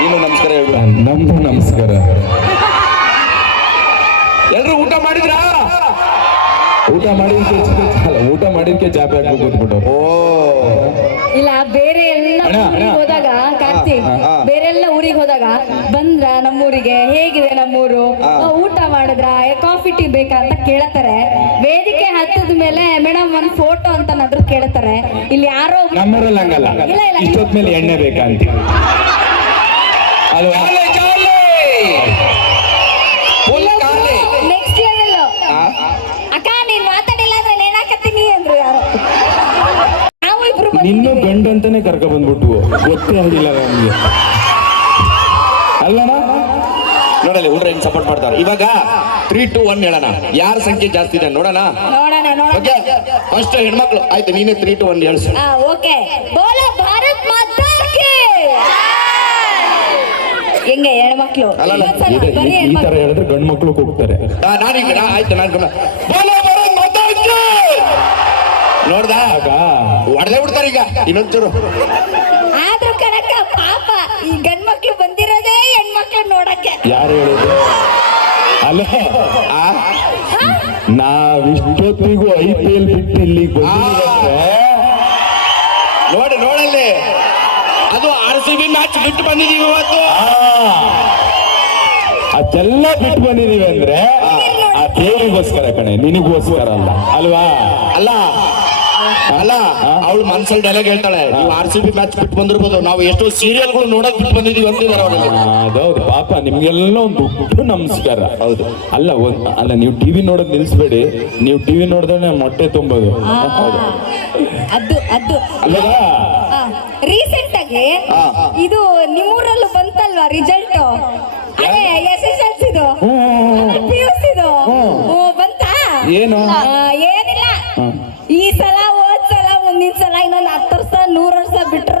ನೀನು ನಮಸ್ಕಾರ ಹೇಳ್ಬಿಡ. ನಮ್ದು ನಮಸ್ಕಾರ. ಎಲ್ರು ಊಟ ಮಾಡಿದ್ರಾ? ಊಟ ಮಾಡಿದ್ಕೆ ಚಾಪೆ ಹಾಕಿ ಕೂತ್ಬಿಟ್ಟು. ಓ ಇಲ್ಲ, ಬೇರೆ ಎಲ್ಲ ಊರಿಗೆ ಹೋದಾಗ ಕಾರ್ತಿಕ್, ಬೇರೆಲ್ಲ ಊರಿಗೆ ಹೋದಾಗ ಬಂದ್ರ ನಮ್ಮೂರಿಗೆ, ಹೇಗಿದೆ ನಮ್ಮೂರು, ಊಟ ಮಾಡಿದ್ರ, ಕಾಫಿ ಟೀ ಬೇಕಾ ಅಂತ ಕೇಳ್ತಾರೆ. ವೇದಿಕೆ ಹತ್ತದ ಮೇಲೆ ಮೇಡಮ್ ಒಂದ್ ಫೋಟೋ ಅಂತನಾದ್ರೂ ಕೇಳ್ತಾರೆ. ಇಲ್ಲಿ ಯಾರೋ ನಮ್ಮೂರಲ್ಲಿ ಹಂಗಲ್ಲ, ಇಷ್ಟೊತ್ಮೇಲೆ ಎಣ್ಣೆ ಬೇಕಾ ಅಂತ ಅಲ್ವಾ? Next level. ಅಕ್ಕ ನೀನ್ ಮಾತಾಡಿಲ್ಲ ಅಂದ್ರೆ ನೇಣಾಕತ್ತೀನಿ ಅಂದ್ರು ಯಾರು. ನಾವು ಇಬ್ರು ನಿನ್ನೂ ಗಂಡು ಅಂತಾನೆ ಕರ್ಕ ಬಂದ್ಬಿಟ್ಟು ಗೊತ್ತೇ ಆಗಿಲ್ಲ ನಮ್ಗೆ ಅಲ್ಲಣ್ಣ. ನೋಡಲಿ ಹುಡ್ರ ಹೆಂಗ್ ಸಪೋರ್ಟ್ ಮಾಡ್ತಾರೆ. ಇವಾಗ 3, 2, 1 ಹೇಳೋಣ. ಯಾರ ಸಂಖ್ಯೆ ಜಾಸ್ತಿ ಇದೆ ನೋಡೋಣ. ಓಕೆ, ಫಸ್ಟ್ ಹೆಣ್ಮಕ್ಳು. ಆಯ್ತು, ನೀನೇ 3, 2, 1 ಹೇಳ್ಸು. ಓಕೆ. ಬೋಲೋ ಭಾರತ್ ಮಾತಾ ಕಿ. ಹೆಂಗೆ ಹೆಣ್ಮಕ್ಳು ಈ ತರ ಹೇಳಿದ್ರೆ ಗಂಡು ಮಕ್ಳು ಕೂಗ್ತಾರೆ. ನಾನೀಗ ಆಯ್ತು, ನಾನು ನೋಡ್ದ ಹೊಡೆದೇ ಬಿಡ್ತಾರೆ ಈಗ ಇನ್ನೊಂಚೂರು. ಆದ್ರೂ ಕಣಕ್ಕ ಪಾಪ ಈ ಗಂಡ್ಮಕ್ಳು ಬಂದಿರೋದೇ ಹೆಣ್ಮಕ್ಳು ನೋಡಕ್ಕೆ. ಯಾರು ಹೇಳಿದ್ರು? ಅಲ್ಲ, ನಾವಿಷ್ಟೊತ್ತಿಗೂ IPL ಬಿಟ್ಟು ಇಲ್ಲಿ ನೋಡಲ್ಲಿ ಅದು RCB ಮ್ಯಾಚ್ ಬಿಟ್ಟು ಬಂದಿದೀವಿ ಇವತ್ತು. ಅದೆಲ್ಲ ಬಿಟ್ಟು ಬಂದಿದೀವಿ ಅಂದ್ರೆ ಆ ದೇವರಿಗೋಸ್ಕರ ಕಣೆ, ನಿನಗೋಸ್ಕರ ಅಲ್ಲ ಅಲ್ವಾ? ಅಲ್ಲ ಅವಳು ಮನ್ಸಲ್ಲಿ ಡೈಲಾಗ್ ಹೇಳ್ತಾಳೆ, ನೀವು RCB ಮ್ಯಾಚ್ ಬಿಟ್ಟು ಬಂದಿರ್ಬೋದು, ನಾವು ಎಷ್ಟೋ ಸೀರಿಯಲ್ಗಳು ನೋಡಕ್ ಬಿಟ್ಟು ಬಂದಿದೀವಿ ಅಂತಿದ್ದಾರೆ ಅವರಲ್ಲಿ. ಅದೌದು ಪಾಪ, ನಿಮ್ಗೆಲ್ಲ ಒಂದು ದೊಡ್ಡ ನಮಸ್ಕಾರ. ಹೌದು. ಅಲ್ಲ ನೀವು ಟಿವಿ ನೋಡೋದು ನಿಲ್ಸ್ಬೇಡಿ, ನೀವು ಟಿವಿ ನೋಡಿದ್ರೆ ಮೊಟ್ಟೆ ತುಂಬೋದು. ಅದು ರೀಸೆಂಟ್ ಆಗಿ ಇದು ನಿಮ್ಮೂರಲ್ಲೂ ಬಂತಲ್ವಾ ರಿಸಲ್ಟ್? ಅದೇ SSLC ಇದು, PUC ಇದು ಬಂತಾ? ಏನು? ಏನಿಲ್ಲ, ಈ ಸಲ ಹೋದ್ ಸಲ ಮುಂದಿನ ಸಲ ಇನ್ನೊಂದು 10 ವರ್ಷ 100 ವರ್ಷ ಬಿಟ್ರು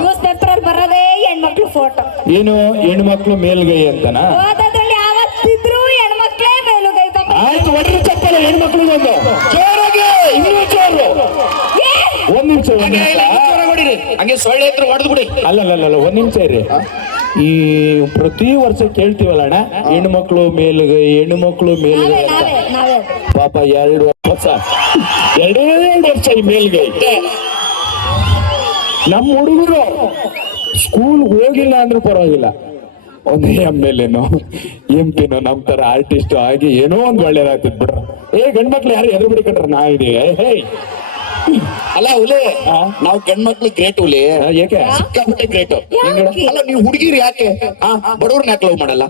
ನ್ಯೂಸ್ ಪೇಪರ್ ಅಲ್ಲಿ ಬರೋದೇ ಹೆಣ್ಮಕ್ಳು ಫೋಟೋ. ಏನು ಹೆಣ್ಮಕ್ಳು ಮೇಲ್ಗೈ ಅಂತನಾ? ಓದೋದ್ರಲ್ಲಿ ಯಾವತ್ತಿದ್ರು ಹೆಣ್ಮಕ್ಳೇ ಮೇಲುಗೈ. ಆಯ್ತು, ಒಡ್ರಿ ಚಪ್ಪಲ ಹೆಣ್ಮಕ್ಳಿಗೆ ಒಂದು ಜೋರಾಗಿ, ಇನ್ನೂ ಜೋರು. ಒಂದ್ ನಿಮಿಷ ಹಂಗೆ ಸೊಳ್ಳೆ ಹತ್ರ ಹೊಡೆದು ಬಿಡಿ. ಅಲ್ಲ ಒಂದ್ ನಿಮಿಷ ಇರಿ. ಈ ಪ್ರತಿ ವರ್ಷ ಕೇಳ್ತೀವಲ್ಲ ಅಣ್ಣ, ಹೆಣ್ಮಕ್ಳು ಮೇಲುಗೈ, ಹೆಣ್ಮಕ್ಳು ಮೇಲುಗೈ ಅಂತ. ಪಾಪ 2 ವರ್ಷ ಈ ಮೇಲ್ಗೈ. ನಮ್ಮ ಹುಡುಗರು ಸ್ಕೂಲ್ ಹೋಗಿಲ್ಲ ಅಂದ್ರೂ ಪರವಾಗಿಲ್ಲ, ಒಂದು MLA MP ನಮ್ ತರ ಆರ್ಟಿಸ್ಟ್ ಆಗಿ ಏನೋ ಒಂದ್ ಒಳ್ಳೇದಾಗ್ತಿದ್ ಬಿಡ್ರ. ಗಂಡ್ಮಕ್ಳು ಯಾರು ಎದುರು ಬಿಡಿಕೊಂಡ್ರ ನಾವಿದೀವಿ. ಅಲ್ಲ ಹುಲಿ, ನಾವು ಗಂಡ್ಮಕ್ಳು ಗ್ರೇಟ್ ಹುಲಿ. ಯಾಕೆ? ಸಿಕ್ಕಾಪಟ್ಟೆ ಗ್ರೇಟ್. ಅಲ್ಲ ನೀವು ಹುಡುಗಿರು ಯಾಕೆ ಬಡವ್ರನ್ನ ಯಾಕೆ ಲವ್ ಮಾಡಲ್ಲ?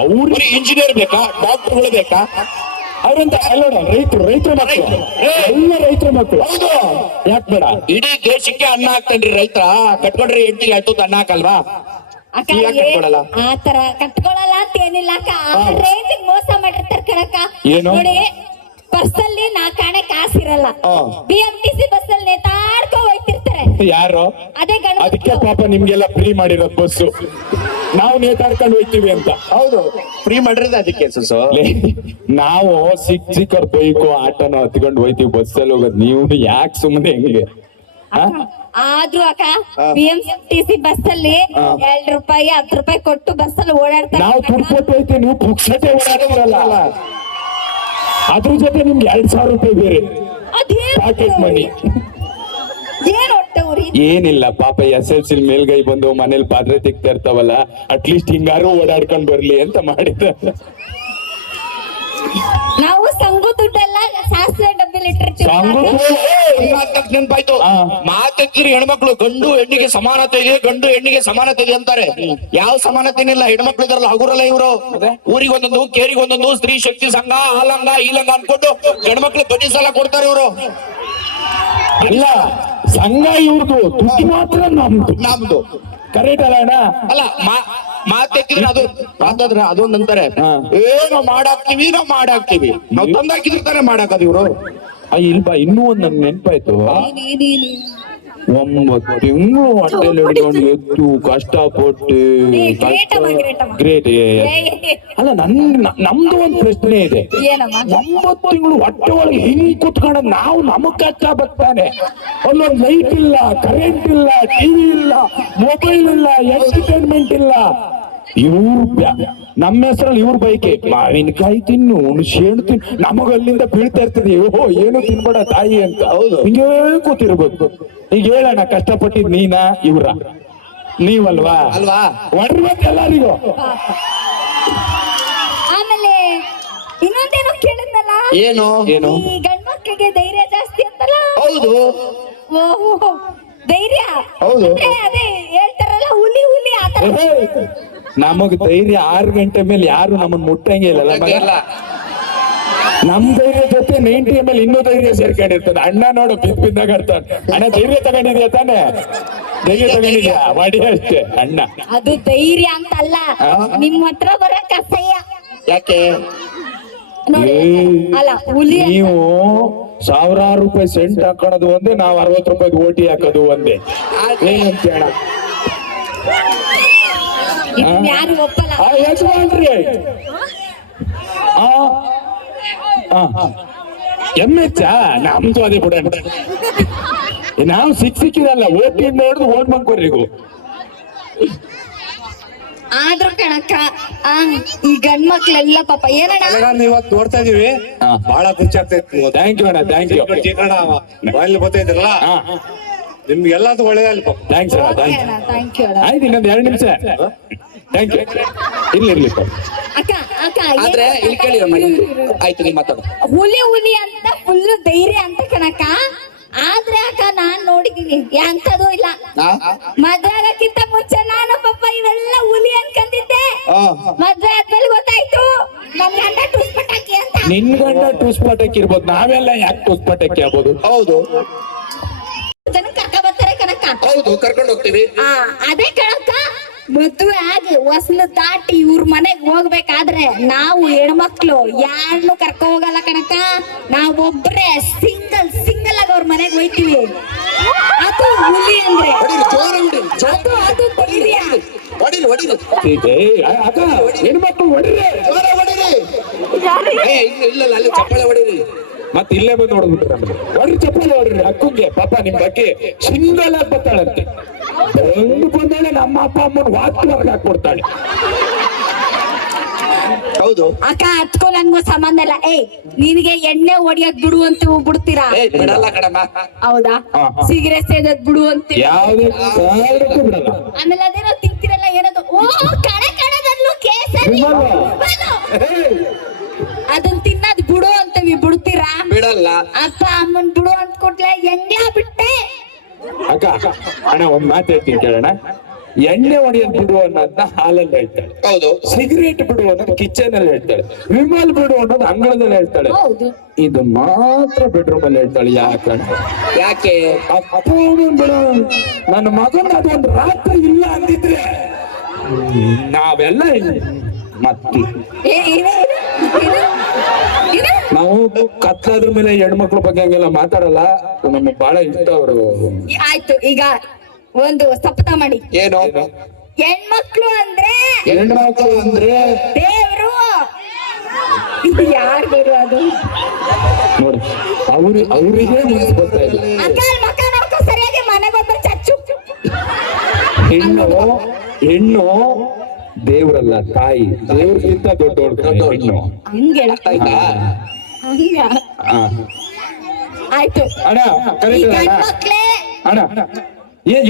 ಅವ್ರಿಗೆ ಇಂಜಿನಿಯರ್ ಬೇಕಾ, ಡಾಕ್ಟರ್ಗಳು ಬೇಕಾ? ಅವ್ರಂತ ಅಲ್ಲೋಡ ರೈತರು ಮಕ್ಕಳು, ಎಲ್ಲ ರೈತರ ಮಕ್ಕಳು. ಹೌದು, ಯಾಕೆ ಬೇಡ? ಇಡೀ ದೇಶಕ್ಕೆ ಅನ್ನ ಹಾಕ್ತೇನ್ರಿ ರೈತರ. ಕಟ್ಕೊಂಡ್ರಿ ಹೆಂಡತಿಗೆ ಆಯ್ತು ಅನ್ನ ಹಾಕಲ್ವಾ? ಆತರ ಕಟ್ಕೊಳಲ್ಲ ಅಂತ ಏನಿಲ್ಲ ಅಕ್ಕ, ರೇಂಜಿಗೆ ಮೋಸ ಮಾಡಿರ್ತಾರ ಕಣಕ್ಕ. ಏನು? ನೋಡಿ, ಬಸ್ ಅಲ್ಲಿ ಕಾಣೆ ಕಾಸಿರಲ್ಲ, BMTC ಬಸ್ ಅಲ್ಲಿ ನೇತಾಡ್ಕೊ ಹೋಗ್ತಿರ್ತಾರೆ. ಯಾರು? ಅದೇ ಅದಕ್ಕೆ ಪಾಪ ನಿಮ್ಗೆಲ್ಲ ಫ್ರೀ ಮಾಡಿರೋದು ಬಸ್ಸು, ನಾವು ನೇತಾಡ್ಕೊಂಡು ಹೋಗ್ತೀವಿ ಅಂತ. ಹೌದು, ಫ್ರೀ ಮಾಡಿರೋದು ಅದಕ್ಕೆ. ನಾವು ಸಿಕ್ಕರ್ ಬೈಕು ಆಟೋನು ಹತ್ಕೊಂಡು ಹೋಯ್ತೀವಿ, ಬಸ್ಸಲ್ಲಿ ಹೋಗೋದು. ನೀವು ಯಾಕೆ ಸುಮ್ಮನೆ ಹೆಂಗೆ? ಆದ್ರೂ ಅಕ್ಕ BMTC ಬಸ್ ಅಲ್ಲಿ 2 ರೂಪಾಯಿ 10 ರೂಪಾಯಿ ಕೊಟ್ಟು ಬಸ್ ಅಲ್ಲಿ ಓಡಾಡ್ತಾರೆ. ನಾವು ದುಡ್ಡು ಕೊಟ್ಟು ಹೋಯ್ತೀವಿ, ನೀವು ಪುಕ್ಸಟೆ ಓಡಾಡೋರಲ್ಲ. ಅದ್ರ ಜೊತೆ ನಿಮ್ಗೆ 2,000 ರೂಪಾಯಿ ಬೇರೆ ಪಾಕೆಟ್ ಮನಿ. ಏನಿಲ್ಲ ಪಾಪ SSLC ಮೇಲ್ಗೈ ಬಂದು ಮನೇಲಿ ಪಾತ್ರೆ ತಿಕ್ತಾ ಇರ್ತಾವಲ್ಲ, ಅಟ್ಲೀಸ್ಟ್ ಹಿಂಗಾರು ಓಡಾಡ್ಕೊಂಡ್ ಬರ್ಲಿ ಅಂತ ಮಾಡಿದ. ನಾವು ಸಂಗು ದುಡ್ಡೆಲ್ಲ ಶಾಸ್ತ್ರ ಡಬ್ಬಿಲ್ ಇಟ್ಟಿರ್ತೀವಿ. ನೆನಪಾಯ್ತು, ಮಾತೆತ್ತಿರಿ ಹೆಣ್ಮಕ್ಳು ಗಂಡು ಹೆಣ್ಣಿಗೆ ಸಮಾನತೆ ಇದೆ, ಗಂಡು ಹೆಣ್ಣಿಗೆ ಸಮಾನತೆ ಇದೆ ಅಂತಾರೆ. ಯಾವ ಸಮಾನತೆನಿಲ್ಲ. ಹೆಣ್ಮಕ್ಳು ಇದಾರಲ್ಲ ಹಗುರಲ್ಲ ಇವರು, ಊರಿಗೆ ಒಂದೊಂದು ಕೇರಿಗೆ ಒಂದೊಂದು ಸ್ತ್ರೀ ಶಕ್ತಿ ಸಂಘ, ಆಲಂಗ ಈಲಂಗ ಅನ್ಕೊಂಡು ಗಂಡ್ಮಕ್ಳು ಬಡ್ಡಿ ಸಾಲ ಕೊಡ್ತಾರೆ ಇವರು. ಅಲ್ಲ, ಸಂಘ ಇವ್ರದು, ದುಡ್ಡು ಮಾತ್ರ ನಮ್ದು. ಕರೆಕ್ಟ್ ಅಲ್ಲ ಅಣ್ಣ? ಅಲ್ಲ, ಮಾತೆತ್ತಿದ್ರೆ ಅದು ಮಾತಾದ್ರೆ ಅದೊಂದು ಅಂತಾರೆ, ನಾವು ಮಾಡಾಕ್ತಿವಿ ನಾವು ತಂದಾಕಿದ್ರೆ ತಾನೇ ಮಾಡಾಕದು ಇವರು. ಇಲ್ವಾ, ಇನ್ನೂ ಒಂದ್ ನನ್ ನೆನಪಾಯ್ತು. 9 ತಿಂಗಳು ಹೊಟ್ಟೆಲಿ ಹಿಡ್ಕೊಂಡು ಎತ್ತು ಕಷ್ಟಪಟ್ಟು ಗ್ರೇಟಮ್ಮ. ಗ್ರೇಟ್. ಅಲ್ಲ ನಮ್ದು ಒಂದು ಪ್ರಶ್ನೆ ಇದೆ. ಏನಮ್ಮ? 9 ತಿಂಗಳು ಹೊಟ್ಟೆ ಒಳಗೆ ಹಿಂಗ್ ಕುತ್ಕೊಂಡ ನಾವು ನಮಗ್ ಕಷ್ಟ ಬರ್ತಾನೆ. ಅಲ್ಲೊಂದು ಲೈಟ್ ಇಲ್ಲ, ಕರೆಂಟ್ ಇಲ್ಲ, ಟಿವಿ ಇಲ್ಲ, ಮೊಬೈಲ್ ಇಲ್ಲ, ಎಂಟರ್ಟೈನ್ಮೆಂಟ್ ಇಲ್ಲ. ನಮ್ಮ ಹೆಸರಲ್ಲಿ ಇವ್ರ ಬೈಕೆ ಮಾವಿನಕಾಯಿ ತಿನ್ನು, ಹುಣಸೆಹಣ್ಣು ತಿನ್ನು, ನಮಗ ಅಲ್ಲಿಂದ ಬೀಳ್ತಾ ಇರ್ತದೆ, ಓಹೋ ಏನು ತಿನ್ಬೇಡ ತಾಯಿ ಅಂತ. ಹೌದು, ಹಿಂಗೇ ಕೂತಿರ್ಬೇಕು. ಈಗ ಹೇಳೋಣ, ಕಷ್ಟಪಟ್ಟಿದ್ ನೀನಾ ಇವ್ರ? ನೀವಲ್ವಾ? ಅಲ್ವಾ? ಹೊಡ್ಬೇಕು ಎಲ್ಲರಿಗೂ. ಆಮೇಲೆ ಇನ್ನೊಂದೇನೋ ಕೇಳಿದ್ನಲ್ಲ, ಏನು ಏನು? ಈ ಗಂಡ್ ಮಕ್ಳಿಗೆ ಧೈರ್ಯ ಜಾಸ್ತಿ ಅಂತಲ್ಲ? ಹೌದು. ಓಹೋ, ಧೈರ್ಯ. ಹೌದು. ಅಂದ್ರೆ ಅದೇ ಹೇಳ್ತಾರಲ್ಲ, ಹುಲಿ ಹುಲಿ ಆತರ. ನಮಗ್ ಧೈರ್ಯ 6 ಗಂಟೆ ಮೇಲೆ ಯಾರು ನಮ್ಮನ್ನ ಮುಟ್ಟಂಗೆ ಇಲ್ಲ ಮಗ. ಇಲ್ಲ. ನಮ್ ಧೈರ್ಯ ಜೊತೆ 90 ಮೇಲೆ ಇನ್ನೂ ಧೈರ್ಯ ಸೇರ್ಕೊಂಡಿರ್ತದೆ. ಅಣ್ಣ ನೋಡು ಬಿದ್ದಾಗ ಆಡ್ತಾನೆ. ಅಣ್ಣ ಧೈರ್ಯ ತಗೊಂಡಿದ್ಯಾ ತಾನೆ? ಧೈರ್ಯ ತಗೊಂಡಿದ್ಯಾ? ಮಾಡಿ ಅಷ್ಟೇ ಅಣ್ಣ. ಅದು ಧೈರ್ಯ ಅಂತ ಅಲ್ಲ, ನಿಮ್ ಹತ್ರ ಬರಕ್ ಅಸಹ್ಯ. ಯಾಕೆ? ನೋಡಿ, ಅಲ್ಲ ಹುಲಿ ನೀವು 1000 ರೂಪಾಯಿ ಸೆಂಟ್ ಹಾಕೋದು ಒಂದೇ, ನಾವು 60 ರೂಪಾಯಿ ಓಟಿ ಹಾಕೋದು ಒಂದೇ. ಏನಂತ ಹೇಳ? ಇದನ್ನ ಯಾರು ಒಪ್ಪಲ್ಲ. ಯಜಮಾನ್ರಿ MH ನಮ್ದು ಅದೇ ಬಿಡ. ನಾವು ಸಿಕ್ಕಿರಲ್ಲ, ಓಟಿಯಿಂದ ಹಿಡಿದು ಓಟ್ ಬಂದ್ಕೊರಿಗೂ. ಆದ್ರೂ ಕಣಕ್ಕ ಈ ಗಂಡ್ ಮಕ್ಳೆಲ್ಲ ಪಾಪ ಏನಣ್ಣ ಇವತ್ತು ನೋಡ್ತಾ ಇದೀವಿ, ಬಹಳ ಖುಷಿ ಆಗ್ತೈತಿ. ಥ್ಯಾಂಕ್ ಯು ಅಣ್ಣ, ಥ್ಯಾಂಕ್ ಯು. ಗೊತ್ತೈತಿರಲ್ಲ, ನಿಮ್ಗೆ ಎಲ್ಲದೂ ಒಳ್ಳೇದಲ್ಲಿ ಪಾಪ. ಥ್ಯಾಂಕ್ಸ್ ಅಣ್ಣ, ಥ್ಯಾಂಕ್ ಯು. ಆಯ್ತು, ಇನ್ನೊಂದು 2 ನಿಮಿಷ. Thank you. ಇರ್ಲಿ ಅಕ್ಕ ಅಕ್ಕ ಆದ್ರೆ ಇಲ್ಲಿ ಕೇಳಿ ಆಯ್ತು, ನೀವು ಮಾತಾಡು. ಹುಲಿ ಹುಲಿ ಅಂತ ಫುಲ್ ಧೈರ್ಯ ಅಂತ ಕಣಕ್ಕ. ಆದ್ರೆ ಅಕ್ಕ ನಾನ್ ನೋಡಿದೀನಿ, ಎಂತದೂ ಇಲ್ಲ. ಮದ್ವೆ ಆಗಕ್ಕಿಂತ ಮುಂಚೆ ನಾನು ಪಾಪ ಇವೆಲ್ಲ ಹುಲಿ ಅನ್ಕೊಂಡಿದ್ದೆ. ಮದ್ವೆ ಆದ್ಮೇಲೆ ಗೊತ್ತಾಯ್ತು ನನ್ ಗಂಡ ಟುಸ್ಪಟಾಕಿ ಅಂತ. ನಿನ್ ಗಂಡ ಟೂಸ್ಪಟಕ್ಕೆ ಇರ್ಬೋದು, ನಾವೆಲ್ಲ ಯಾಕೆ ಟೂಸ್ಪಟಕ್ಕೆ ಆಗ್ಬೋದು? ಹೌದು, ಜನ ಕರ್ಕ ಬರ್ತಾರೆ ಕಣಕ್ಕ. ಹೌದು, ಕರ್ಕೊಂಡು ಹೋಗ್ತೀವಿ. ಅದೇ ಕಣಕ್ಕ, ಮದ್ವೆ ಆಗಿ ಹೊಸಲು ದಾಟಿ ಇವ್ರ ಮನೆಗ್ ಹೋಗ್ಬೇಕಾದ್ರೆ ನಾವು ಹೆಣ್ಮಕ್ಳು ಯಾರನ್ನು ಕರ್ಕೊ ಹೋಗಲ್ಲ ಕಣಕ್ಕ. ನಾವ್ ಒಬ್ರೆ ಸಿಂಗಲ್ ಆಗಿ ಅವ್ರ ಮನೆಗ್ ಹೋಯ್ತೀವಿ. ಅದು ಹುಲಿ ಅಂದ್ರೆ. ಅದು ಧೈರ್ಯ. ಹೆಣ್ಮಕ್ಳು ಹೊಡಿರಿ, ಇಲ್ಲ ಅಲ್ಲಿ ಚಪ್ಪಾಳೆ ಹೊಡೀರಿ. ಮತ್ತೆ ಇಲ್ಲೇ ಬಂದು ನೋಡ್ಬಿಟ್ರೆ ಹೊಡ್ರಿ, ಚಪ್ಪಲಿ ಹೊಡ್ರಿ. ಅಕ್ಕಂಗೆ ಪಾಪ ನಿಮ್ ಬಗ್ಗೆ ಸಿಂಗಲ್ ಆಗಿ ಬರ್ತಾಳಂತೆ. ಬಂದಾಳೆ ನಮ್ಮ ಅಪ್ಪ ಅಮ್ಮನ ವಾಕ್ಯವಾಗಿ ಹಾಕ್ಕೊಡ್ತಾಳೆ. ಹೌದು ಅಕ್ಕ, ಹತ್ಕೊ ನನ್ಗೂ ಸಂಬಂಧ ಇಲ್ಲ. ನಿನಗೆ ಎಣ್ಣೆ ಹೊಡಿಯಕ್ ಬಿಡು ಅಂತ ಬಿಡ್ತೀರಾ? ಬಿಡಲ್ಲ ಕಣಮ್ಮ. ಹೌದಾ? ಸಿಗರೇಟ್ ಸೇದೋದ್ ಬಿಡು ಅಂತೀವಿ. ಯಾವ್ದೇ ಕಾರಣಕ್ಕೂ ಬಿಡಲ್ಲ. ಆಮೇಲೆ ಅದೇನೋ ತಿಂತಿರಲ್ಲ, ಏನದು ಕಣದಲ್ಲೂ ಕೇಸರಿ ಅದನ್ನ ತಿನ್ನೋದ್ ಬಿಡು ಅಂತೀವಿ, ಬಿಡ್ತೀರಾ? ಬಿಡಲ್ಲ. ಅಪ್ಪ ಅಮ್ಮನ್ ಬಿಡು ಅಂತ ಕೊಟ್ಲೆ ಹೆಂಗ್ಲಾ ಬಿಟ್ಟೆ. ಅಕ್ಕ ಅಣ್ಣ, ಒಂದ್ ಮಾತು ಹೇಳ್ತೀನಿ ಕೇಳೋಣ. ಎಣ್ಣೆ ಹೊಡೆಯೋದ್ ಬಿಡು ಅನ್ನೋದನ್ನ ಹಾಲಲ್ಲಿ ಹೇಳ್ತಾಳೆ. ಹೌದು. ಸಿಗರೇಟ್ ಬಿಡು ಅನ್ನೋದು ಕಿಚನ್ ಅಲ್ಲಿ ಹೇಳ್ತಾಳೆ. ವಿಮಲ್ ಬಿಡು ಅನ್ನೋದು ಅಂಗಳದಲ್ಲಿ ಹೇಳ್ತಾಳೆ. ಹೌದು. ಇದು ಮಾತ್ರ ಬೆಡ್ರೂಮ್ ಅಲ್ಲಿ ಹೇಳ್ತಾಳೆ. ಯಾಕೆ? ಅಪ್ಪ ಬಿಡು, ನನ್ನ ಮಗನ ಅದೊಂದು ರಾತ್ರಿ ಇಲ್ಲ ಅಂದಿದ್ರೆ ನಾವೆಲ್ಲ ಮತ್ತೆ ನಾವು ಕತ್ಲಾದ್ರ ಮೇಲೆ ಹೆಣ್ಮಕ್ಳ ಬಗ್ಗೆ ಹಂಗೆಲ್ಲ ಮಾತಾಡಲ್ಲ. ನಮಗ್ ಬಹಳ ಇಷ್ಟ ಅವರು. ಆಯ್ತು, ಈಗ ಒಂದು ಶಪಥ ಮಾಡಿ. ಏನು? ಹೆಣ್ಮಕ್ಳು ಅಂದ್ರೆ ಹೆಣ್ಮಕ್ಳು ಅಂದ್ರೆ ದೇವ್ರು. ಇದು ಯಾರು ಬೇರು ಅದು? ನೋಡಿ, ಅವರಿಗೆ ಬರ್ತಾ ಇಲ್ಲ. ಅಕ್ಕ ಮಕ್ಕ ನೋಡ್ಕೊ ಸರಿಯಾಗಿ, ಮನೆಗೆ ಬಂದ್ರೆ ಚಚ್ಚು. ಹೆಣ್ಣು ದೇವ್ರಲ್ಲ, ತಾಯಿ. ದೇವ್ರಿಗಿಂತ ದೊಡ್ಡವಳು ಹೆಣ್ಣು. ಹಂಗೆ ಆಯ್ತು ಅಣ್ಣ, ಮಕ್ಳೇ ಅಣ್ಣ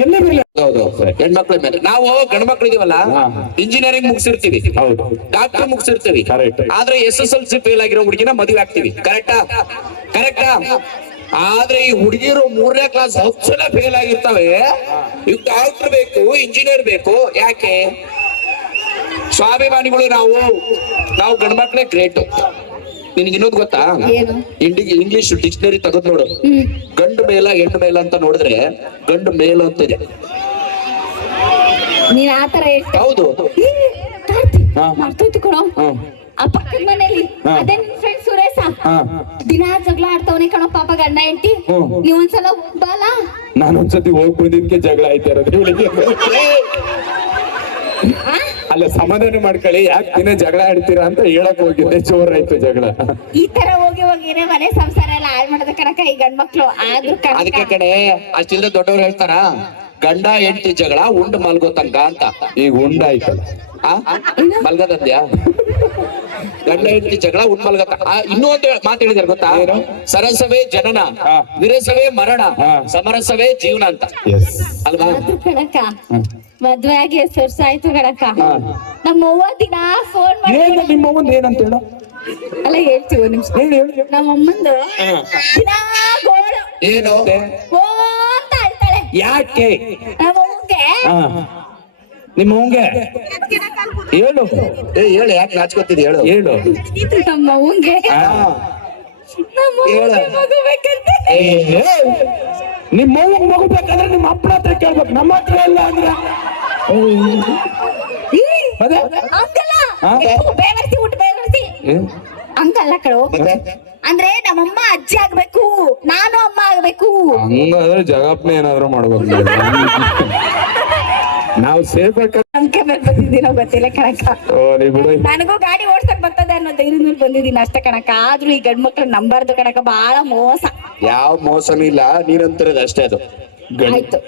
ಎಲ್ಲ ಮೇಲೆ. ಹೌದು, ಹೆಣ್ಮಕ್ಳ ಮೇಲೆ. ನಾವು ಗಂಡು ಮಕ್ಳು ಇದೀವಲ್ಲ, ಇಂಜಿನಿಯರಿಂಗ್ ಮುಗಿಸಿರ್ತೀವಿ, ಹೌದು, ಡಾಕ್ಟರ್ ಮುಗಿಸಿರ್ತೀವಿ. ಆದ್ರೆ SSLC ಫೇಲ್ ಆಗಿರೋ ಹುಡುಗಿನ ಮದುವೆ ಆಗ್ತೀವಿ. ಕರೆಕ್ಟಾ? ಆದ್ರೆ ಈ ಹುಡುಗಿರು 3ನೇ ಕ್ಲಾಸ್ 10 ಸಲ ಫೇಲ್ ಆಗಿರ್ತವೆ. ಈಗ ಡಾಕ್ಟರ್ ಬೇಕು, ಇಂಜಿನಿಯರ್ ಬೇಕು. ಯಾಕೆ? ಸ್ವಾಭಿಮಾನಿಗಳು ನಾವು ಗಂಡು ಮಕ್ಳೇ ಗ್ರೇಟ್. ನಿನ್ಗೆ ಇನ್ನೊಂದು ಗೊತ್ತಾ? ಇಂಗ್ಲಿಷ್ ಡಿಕ್ಷನರಿ ತೆಗೆದು ನೋಡು. ಗಂಡು ಮೇಲ ಹೆಣ್ಣು ಮೇಲ ಅಂತ ನೋಡಿದ್ರೆ ಗಂಡು ಮೇಲು ಅಂತ ಇದೆ. ನೀನ್ ಆತರ ಹೌದು. ಮರ್ತೋಯ್ತು ಕಣೋ. ಆ ಪಕ್ಕದ ಮನೇಲಿ ಅದೇ ನಿನ್ ಫ್ರೆಂಡ್ ಸುರೇಶ ದಿನ ಜಗಳ ಆಡ್ತವನೆ ಕಣೋ ಪಾಪ ಗಂಡ ಹೆಂಡತಿ. ನೀವ್ ಒಂದ್ಸಲ ಹೋಗ್ಬಾಲ. ನಾನೊಂದ್ಸತಿ ಹೋಗಿ ಬಂದಿದ್ಕೆ ಜಗಳ ಆಯ್ತಾ ಇರೋದು ಇವಳಿಗೆ. ಅಲ್ಲ ಸಮಾಧಾನ ಮಾಡ್ಕೊಳ್ಳಿ, ಯಾಕೆ ದಿನ ಜಗಳ ಆಡ್ತೀರಾ ಅಂತ ಹೇಳಕ್ ಹೋಗಿದ್ದೆ, ಜೋರಾಯ್ತು ಜಗಳ. ಈ ತರ ಹೋಗಿ ಹೋಗಿನೇ ಮನೆ ಸಂಸಾರ ಎಲ್ಲ ಹಾಳು ಮಾಡೋದ ಕಣಕ ಈ ಗಂಡ್ಮಕ್ಳು. ಆದ್ರೂ ಅದಕ್ಕೆ ಕಡೆ ಅಷ್ಟಿಲ್ದ ದೊಡ್ಡವ್ರು ಹೇಳ್ತಾರ ಗಂಡ ಹೆಂಡತಿ ಜಗಳ ಉಂಡು ಮಲ್ಗೋ ತನಕ ಅಂತ. ಈಗ ಉಂಡಾಯ್ತಲ್ಲ, ಮಲ್ಗದಂದ್ಯಾ? ಗಂಡ ಹೆಂಡತಿ ಜಗಳ ಉಂಡ್ ಮಲ್ಗತ್ತ. ಇನ್ನೂ ಒಂದು ಮಾತು ಹೇಳಿದಾರೆ ಗೊತ್ತಾ? ಸರಸವೇ ಜನನ, ವಿರಸವೇ ಮರಣ, ಸಮರಸವೇ ಜೀವನ ಅಂತ ಅಲ್ವಾ? ಆದ್ರೂ ಕಣಕ ಮದ್ವೆ ಆಗಿ ಎಷ್ಟು ವರ್ಷ ಆಯ್ತು ಕಣಕ. ನಮ್ಮ ಅವ್ವ ದಿನ ಫೋನ್ ಮಾಡಿ ಏನು ನಿಮ್ಮ ಅವ್ವಂದು ಏನಂತ ಹೇಳು? ಅಲ್ಲ ಹೇಳ್ತೀವಿ ಒಂದ್ ನಿಮಿಷ. ನಮ್ಮ ಅಮ್ಮಂದು ದಿನ ಗೋಳು ಏನು ಓ ಅಂತ ಅಳ್ತಾಳೆ. ಯಾಕೆ? ನಮ್ಮ ಅವ್ವಗೆ ನಿಮ್ಮ ಅವ್ವಂಗೆ ಹೇಳು, ಹೇಳು, ಯಾಕೆ ನಾಚ್ಕೊತಿದ್ ಹೇಳು. ಹೇಳು. ನಮ್ಮ ಅವ್ವಗೆ ನಮ್ಮ ಹೇಳು. ಅವ್ವಗೆ ಮಗು ಬೇಕಂತೆ. ನಿಮ್ಮ ಅವ್ವಂಗ್ ಮಗು ಬೇಕಾದ್ರೆ ನಿಮ್ಮ ಅಪ್ಪನ ಹತ್ರ ಕೇಳ್ಬೇಕು, ನಮ್ಮ ಹತ್ರ ಇಲ್ಲ ಅಂದ್ರೆ ಅದೇ ಹಂಗಲ್ಲ, ಬೇವರ್ಸಿ ಊಟ ಬೇವರ್ಸಿ ಹಂಗಲ್ಲ ಕಳು. ಅಂದ್ರೆ ನಮ್ಮಮ್ಮ ಅಜ್ಜಿ ಆಗ್ಬೇಕು, ನಾನು ಅಮ್ಮ ಆಗ್ಬೇಕು. ಹಂಗಾದ್ರೆ ಜಗಪ್ನ ಏನಾದ್ರು ಮಾಡ್ಬೇಕು. ನಾವು ಸೇಫ್ ಅಂಕೆ ಮೇಲೆ ಬಂದಿದ್ದೀನೋ ಗೊತ್ತಿಲ್ಲ ಕಣಕ. ಬಿಡು. ನನಗೂ ಗಾಡಿ ಓಡ್ಸಕ್ ಬರ್ತದೆ ಅನ್ನೋ ಧೈರ್ಯದ ಮೇಲೆ ಬಂದಿದ್ದೀನಿ ಅಷ್ಟೇ ಕಣಕ. ಆದ್ರೂ ಈ ಗಂಡ್ ಮಕ್ಳು ನಂಬಾರ್ದು ಕಣಕ, ಬಹಳ ಮೋಸ. ಯಾವ ಮೋಸನೂ ಇಲ್ಲ, ನೀನಂತಿರೋದು ಅಷ್ಟೇ ಅದು. ಆಯ್ತು,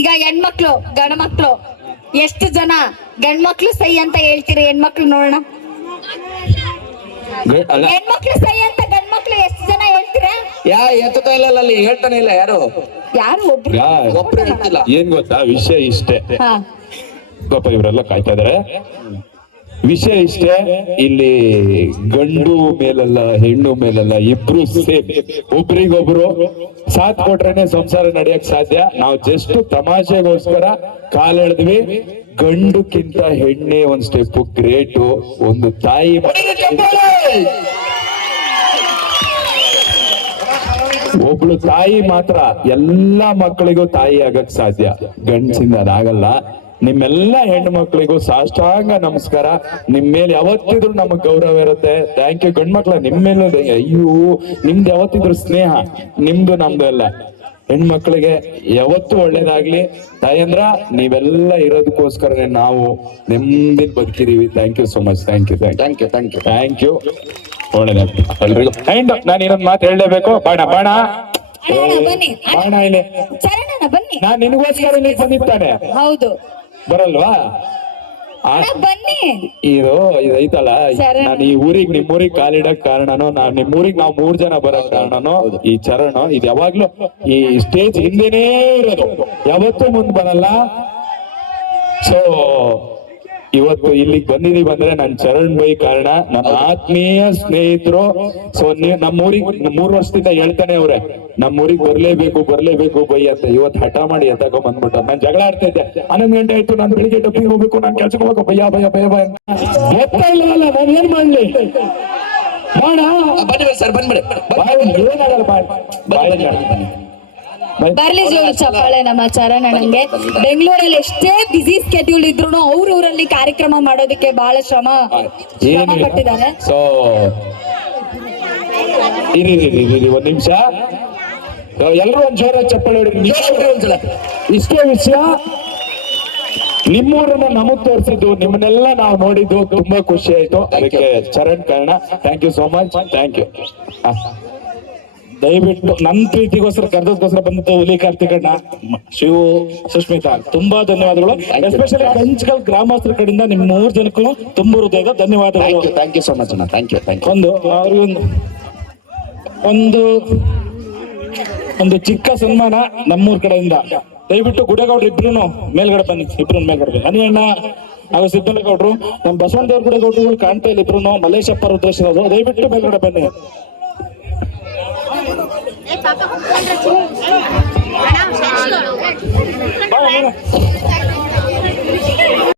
ಈಗ ಹೆಣ್ಮಕ್ಳು ಗಂಡ ಮಕ್ಳು ಎಷ್ಟು ಜನ ಗಂಡ್ಮಕ್ಳು ಸೈ ಅಂತ ಹೇಳ್ತೀರಿ? ಹೆಣ್ಮಕ್ಳು ನೋಡೋಣ. ಹೆಣ್ಮಕ್ಳು ಸೈ ಅಂತ ಗಂಡ್ಮಕ್ಳು ಎಷ್ಟು ಜನ ಹೇಳ್ತೀರಾ? ಎತ್ತುತ್ತಾ ಇಲ್ಲ ಅಲ್ಲಿ, ಹೇಳ್ತಾನೆ ಇಲ್ಲ ಯಾರು. ಯಾರು ಒಬ್ರು ಹೇಳ್ತಿಲ್ಲ. ಏನ್ ಗೊತ್ತಾ ವಿಷಯ ಇಷ್ಟೇ, ಹಾ ಪಾಪ ಇವರೆಲ್ಲ ಕಾಯ್ತಾ ಇದಾರೆ. ವಿಷಯ ಇಷ್ಟೇ, ಇಲ್ಲಿ ಗಂಡು ಮೇಲಲ್ಲ ಹೆಣ್ಣು ಮೇಲಲ್ಲ, ಇಬ್ರು ಸೇಮ್. ಒಬ್ರಿಗೊಬ್ರು ಸಾಥ್ ಕೊಟ್ರೇನೆ ಸಂಸಾರ ನಡೆಯಕ್ ಸಾಧ್ಯ. ನಾವು ಜಸ್ಟ್ ತಮಾಷೆಗೋಸ್ಕರ ಕಾಲೆಳೆದ್ವಿ. ಗಂಡುಕ್ಕಿಂತ ಹೆಣ್ಣೆ ಒಂದ್ ಸ್ಟೆಪ್ ಗ್ರೇಟು. ಒಂದು ತಾಯಿ ಒಬ್ಳು ತಾಯಿ ಮಾತ್ರ ಎಲ್ಲಾ ಮಕ್ಕಳಿಗೂ ತಾಯಿ ಆಗಕ್ ಸಾಧ್ಯ, ಗಂಡಸಿಂದ ಅದಾಗಲ್ಲ. ನಿಮ್ಮೆಲ್ಲ ಹೆಣ್ಣು ಮಕ್ಕಳಿಗೂ ಸಾಷ್ಟಾಂಗ ನಮಸ್ಕಾರ. ನಿಮ್ ಮೇಲೆ ಯಾವತ್ತಿದ್ರು ನಮಗ್ ಗೌರವ ಇರುತ್ತೆ. Thank you. ಗಂಡ್ ಮಕ್ಳ ನಿಮ್ ಮೇಲೂ ಅಯ್ಯೋ, ನಿಮ್ದು ಯಾವತ್ತಿದ್ರು ಸ್ನೇಹ, ನಿಮ್ದು ನಮ್ದು ಎಲ್ಲ. ಹೆಣ್ಮಕ್ಳಿಗೆ ಯಾವತ್ತೂ ಒಳ್ಳೇದಾಗ್ಲಿ. ತಾಯಂದ್ರ ನೀವೆಲ್ಲ ಇರೋದಕ್ಕೋಸ್ಕರ ನಾವು ನೆಮ್ಮದಿ ಬದುಕಿದೀವಿ. Thank you so much. Thank you, thank you, thank you, thank you. ಒಳ್ಳೇದಾಗ್ಲಿ ಎಲ್ರಿಗೂ. ಅಂಡ್ ನಾನು ಇನ್ನೊಂದು ಮಾತು ಹೇಳಲೇಬೇಕು. ಬಾಣ ಬಾಣ ಬನ್ನಿ ಬಾಣ ಇಲ್ಲಿ ಚರಣನ ಬನ್ನಿ. ನಾನ್ ನಿನಗೋಸ್ಕರ ಇಲ್ಲಿ ಬಂದಿದ್ದಾನೆ, ಹೌದು ಬರಲ್ವಾ? ಬನ್ನಿ. ಇದು ಐತಲ್ಲ, ಚರಣ. ನಾನು ಈ ಊರಿಗೆ ನಿಮ್ಮೂರಿಗೆ ಕಾಲಿಡಕ್ ಕಾರಣನೋ, ನಾನ್ ನಿಮ್ಮೂರಿಗೆ ನಾವು 3 ಜನ ಬರಕ್ ಕಾರಣನೋ ಈ ಚರಣ. ಇದು ಯಾವಾಗ್ಲೂ ಈ ಸ್ಟೇಜ್ ಹಿಂದೆನೇ ಇರೋದು, ಯಾವತ್ತೂ ಮುಂದ್ ಬರಲ್ಲ. ಸೊ ಇವತ್ತು ಇಲ್ಲಿಗೆ ಬಂದಿದೀವಿ ಅಂದ್ರೆ ನನ್ ಚರಣ್ ಬೈ ಕಾರಣ, ನನ್ನ ಆತ್ಮೀಯ ಸ್ನೇಹಿತರು. ಸೊ ನಮ್ಮೂರಿಗೆ 3 ವರ್ಷದಿಂದ ಹೇಳ್ತಾನೆ ಅವ್ರೆ, ನಮ್ಮೂರಿಗೆ ಬರ್ಲೇಬೇಕು ಬೈ ಅಂತ. ಇವತ್ತು ಹಠ ಮಾಡಿ ಎತ್ತಾಕೊಂಡ್ ಬಂದ್ಬಿಟ್ಟ. ನಾನ್ ಜಗಳ ಆಡ್ತಾ ಇದ್ದೆ, 11 ಗಂಟೆ ಆಯ್ತು, ನಾನ್ ಬೆಳಿಗ್ಗೆ ಡಬ್ಬಿಗೆ ಹೋಗ್ಬೇಕು, ನಾನ್ ಕೆಲ್ಸಕ್ಕೆ ಹೋಗ್ಬೇಕು, ಭಯ ಗೊತ್ತಾ ಇಲ್ಲವಲ್ಲ, ನಾನ್ ಏನ್ ಮಾಡ್ಲಿ? ಬಾಣ ಬನ್ನಿ ಸರ್, ಬಂದ್ಬಿಡಿ. ಏನಾಗಲ್ಲ, ಬಾಯ್ ಬರ್ಲಿ ಜೋರು ಚಪ್ಪಾಳೆ ನಮ್ಮ ಚರಣಣ್ಣಂಗೆ. ಬೆಂಗಳೂರಲ್ಲಿ ಎಷ್ಟೇ ಬಿಸಿ ಸ್ಕೆಡ್ಯೂಲ್ ಇದ್ರು ಊರಲ್ಲಿ ಕಾರ್ಯಕ್ರಮ ಮಾಡೋದಕ್ಕೆ ಬಹಳ ಶ್ರಮ ಪಟ್ಟಿದ್ದಾರೆ. ಸೊ ಇರಿ ಒಂದ್ ನಿಮಿಷ, ಎಲ್ರು ಒಂದ್ ಜೋರ ಚಪ್ಪಾಳೆ ಒಂದ್ಸಲ. ಇಷ್ಟೇ ವಿಷಯ, ನಿಮ್ಮೂರನ್ನ ನಮಗ್ ತೋರಿಸಿದ್ದು, ನಿಮ್ಮನ್ನೆಲ್ಲ ನಾವು ನೋಡಿದ್ದು ತುಂಬಾ ಖುಷಿ ಆಯ್ತು. ಅದಕ್ಕೆ ಚರಣ್ ಕಾರಣ. Thank you so much. Thank you. ದಯವಿಟ್ಟು ನನ್ನ ಪ್ರೀತಿಗೋಸ್ಕರ ಕರೆದೋಸ್ಕರ ಬಂದ ಹುಲಿ ಕಾರ್ತಿಕಣ್ಣ, ಶಿವು, ಸುಷ್ಮಿತಾ ತುಂಬಾ ಧನ್ಯವಾದಗಳು. ಎಸ್ಪೆಷಲಿ ಕಂಚಕಲ್ ಗ್ರಾಮಸ್ಥರ ಕಡೆಯಿಂದ ನಿಮ್ಮ 3 ಜನಕ್ಕೂ ತುಂಬ ಹೃದಯದ ಧನ್ಯವಾದಗಳು. ಥ್ಯಾಂಕ್ ಯು ಸೋ ಮಚ್ ಅಣ್ಣ. Thank you, thank you. ಒಂದು ಚಿಕ್ಕ ಸನ್ಮಾನ ನಮ್ಮೂರ್ ಕಡೆಯಿಂದ. ದಯವಿಟ್ಟು ಗುಡೇಗೌಡ್ರು ಇಬ್ರು ಮೇಲ್ಗಡೆ ಬನ್ನಿ. ಹನಿ ಅಣ್ಣ ಹಾಗೂ ಸಿದ್ದನಗೌಡ್ರು, ನಮ್ಮ ಬಸವನದೇವ್ರ ಗುಡೇಗೌಡ್ರು ಕಾಣ್ತಾ ಇಲ್ಲ ಇಬ್ರು. ಮಲ್ಲೇಶಪ್ಪ ರುದ್ರೇಶ್ವರರು, ದಯವಿಟ್ಟು ಮೇಲ್ಗಡೆ ಬನ್ನಿ. ಬಾ